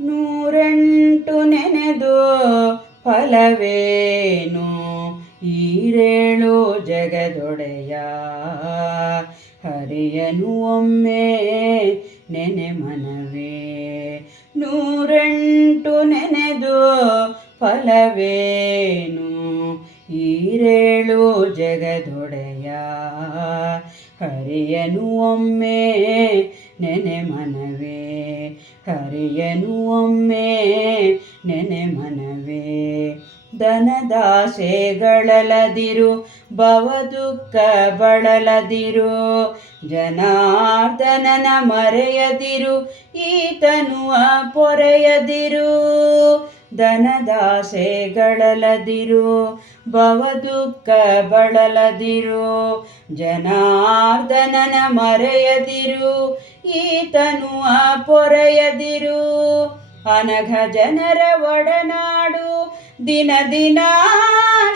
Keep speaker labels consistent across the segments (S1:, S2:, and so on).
S1: ನೂರೆಂಟು ನೆನೆದು ಫಲವೇನು? ಈರೇಳು ಜಗದೊಡೆಯ ಹರಿಯನು ಒಮ್ಮೆ ನೆನೆ ಮನವೇ. ನೂರೆಂಟು ನೆನೆದು ಫಲವೇನು? ಈರೇಳು ಜಗದೊಡೆಯ ಹರಿಯನು ಒಮ್ಮೆ ನೆನೆ ಮನವೇ ಹರಿಯನು ಒಮ್ಮೆ ನೆನೆ ಮನವೇ. ದನದಾಸೆಗಳಲದಿರು ಭವದುಃಖ ಬಳಲದಿರು, ಜನಾರ್ದನನ ಮರೆಯದಿರು ಈತನುವ ಪೊರೆಯದಿರು. ದನದಾಸೆಗಳಲದಿರು ಭವದುಃಖ ಬಳಲದಿರು, ಜನಾರ್ದನನ ಮರೆಯದಿರು ಈತನುವ ಪೊರೆಯದಿರು. ಅನಘ ಜನರ ಒಡನಾಡು, ದಿನ ದಿನ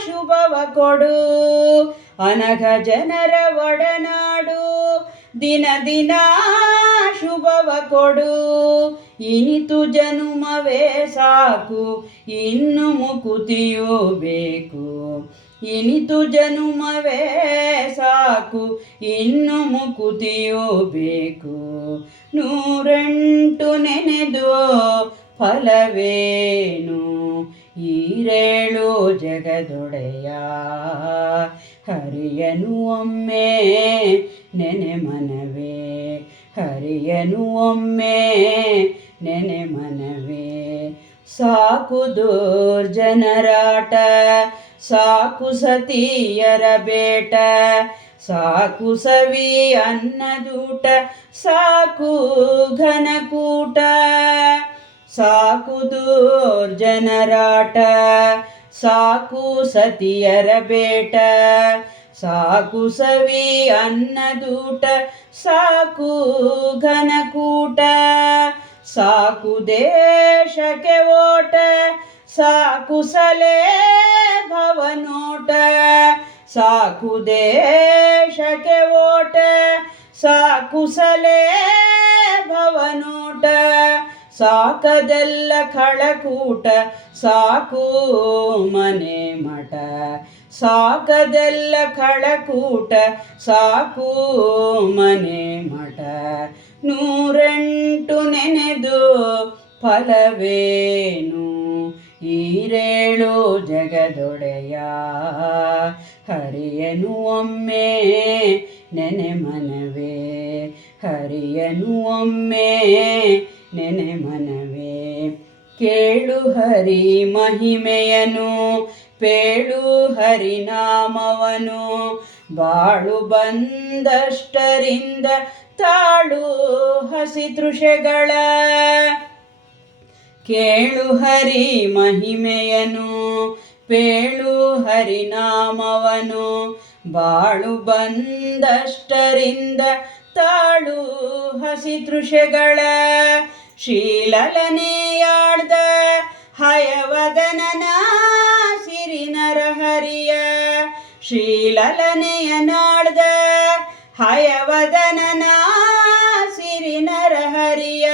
S1: ಶುಭವ ಕೊಡು. ಅನಘ ಜನರ ಒಡನಾಡು ದಿನ ದಿನ ಶುಭವ ಕೊಡು. ಇನಿತು ಜನುಮವೇ ಸಾಕು, ಇನ್ನು ಮುಕುತಿಯೂ ಬೇಕು. ಇನಿತು ಜನುಮವೇ ಸಾಕು, ಇನ್ನು ಮುಕುತಿಯೂ ಬೇಕು. ನೂರೆಂಟು ನೆನೆದು ಫಲವೇನು? ಈರೇಳು ಜಗದೊಡೆಯ. ಹರಿಯನು ಒಮ್ಮೆ ನೆನೆ ಮನವೇ, ಹರಿಯನು ಒಮ್ಮೆ, ನೆನೆ ಮನವೇ. ಸಾಕು ದುರ್ಜನರಾಟ, ಸಾಕು ಸತಿಯರ ಬೇಟ, ಸಾಕು ಸವಿ ಅನ್ನದೂಟ ಸಾಕು ಘನಕೂಟ ಸಾಕು ದುರ್ಜನರಾಟ, ಸಾಕು ಸತಿಯರ ಬೇಟ ಸಾಕು ಸವಿ ಅನ್ನದೂಟ ಸಾಕು ಘನಕೂಟ ಸಾಕು ದೇಶಕ್ಕೆ ಓಟ, ಸಾಕು ಸಲೆ ಭವನೋಟ ಸಾಕು ದೇಶಕ್ಕೆ ಓಟ, ಸಾಕು ಸಲೆ ಭವನೋಟ ಸಾಕದೆಲ್ಲ ಖಳಕೂಟ, ಸಾಕು ಮನೆ ಮಠ. ಸಾಕದೆಲ್ಲ ಕಳಕೂಟ, ಸಾಕು ಮನೆ ಮಠ. ನೂರೆಂಟು ನೆನೆದು ಫಲವೇನು? ಈರೇಳು ಜಗದೊಡೆಯ. ಹರಿಯನು ಒಮ್ಮೆ ನೆನೆ ಮನವೇ. ಹರಿಯನು ಒಮ್ಮೆ ನೆನೆ ಮನವೇ. ಕೇಳು ಹರಿ ಮಹಿಮೆಯನು. ಪೇಳು ಹರಿನಾಮವನು. ಬಾಳು ಬಂದಷ್ಟರಿಂದ ತಾಳು ಹಸಿ ತೃಷೆಗಳ ಕೇಳು ಹರಿ ಮಹಿಮೆಯನು. ಪೇಳು ಹರಿನಾಮವನು. ಬಾಳು ಬಂದಷ್ಟರಿಂದ ತಾಳು ಹಸಿ ತೃಷೆಗಳ ಶೀಲಲನೆಯಾಳ್ದ ಹಯವದನನ ಶ್ರೀಲಲನೆಯನಾಳ್ದ ಹಯವದನನ ಸಿರಿ ನರಹರಿಯ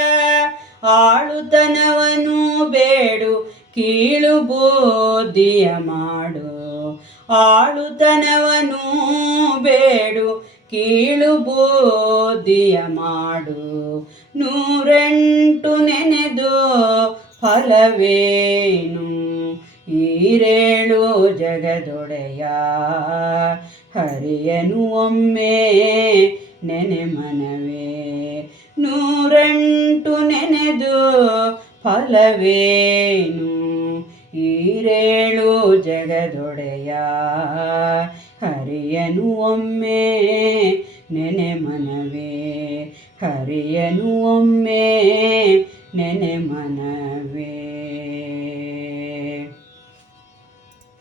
S1: ಆಳುತನವನು ಬೇಡು, ಕೀಳು ಬೋಧಿಯ ಮಾಡು. ಆಳುತನವನು ಬೇಡು, ಕೀಳು ಬೋಧಿಯ ಮಾಡು. ನೂರೆಂಟು ನೆನೆದು ಫಲವೇನು? ಈರೇಳು ಜಗದೊಡೆಯ. ಹರಿಯನು ಒಮ್ಮೆ ನೆನೆ ಮನವೇ. ನೂರೆಂಟು ನೆನೆದು ಫಲವೇನು? ಈರೇಳು ಜಗದೊಡೆಯ. ಹರಿಯನು ಒಮ್ಮೆ ನೆನೆ ಮನವೇ. ಹರಿಯನು ಒಮ್ಮೆ ನೆನೆ ಮನವೇ.